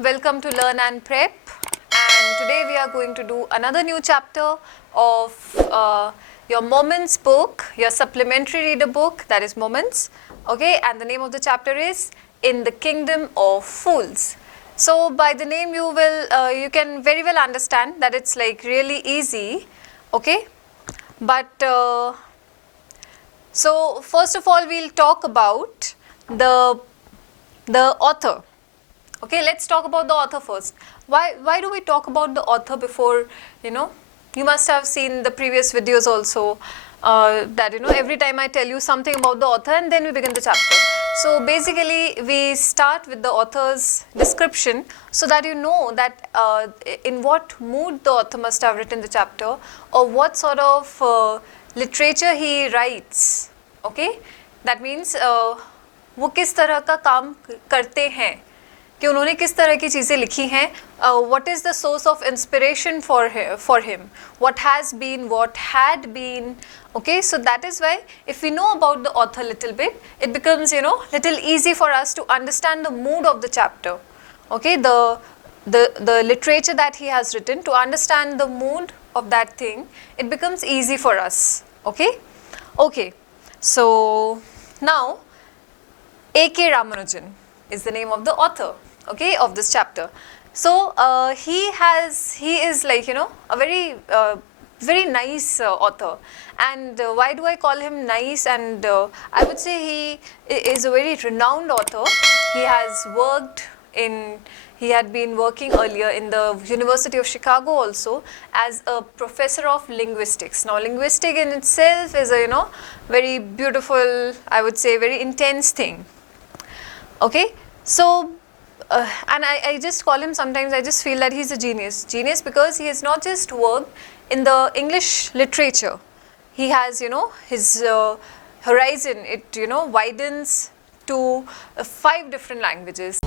Welcome to Learn and Prep, and today we are going to do another new chapter of your Moments book, your supplementary reader book, that is Moments. Okay, and the name of the chapter is In the Kingdom of Fools. So by the name you can very well understand that it's like really easy. Okay, but so first of all we'll talk about the author. Okay, let's talk about the author first. Why do we talk about the author before, you must have seen the previous videos also, that every time I tell you something about the author and then we begin the chapter. So basically we start with the author's description so that you know that in what mood the author must have written the chapter or what sort of literature he writes. Okay, that means वो किस तरह का काम करते हैं, कि उन्होंने किस तरह की चीज़ें लिखी हैं, what is the source of inspiration for him, what has been, what had been. Okay, so that is why if we know about the author little bit, it becomes little easy for us to understand the mood of the chapter. Okay, the literature that he has written, to understand the mood of that thing, it becomes easy for us. Okay, so now A.K. Ramanujan is the name of the author, okay, of this chapter. So he is like a very nice author. And why do I call him nice? And I would say he is a very renowned author. He had been working earlier in the University of Chicago also as a professor of linguistics. Now linguistics in itself is a very beautiful, I would say very intense thing. Okay, so and I just call him, sometimes I just feel that he's a genius because he has not just worked in the English literature. He has his horizon, it widens to 5 different languages.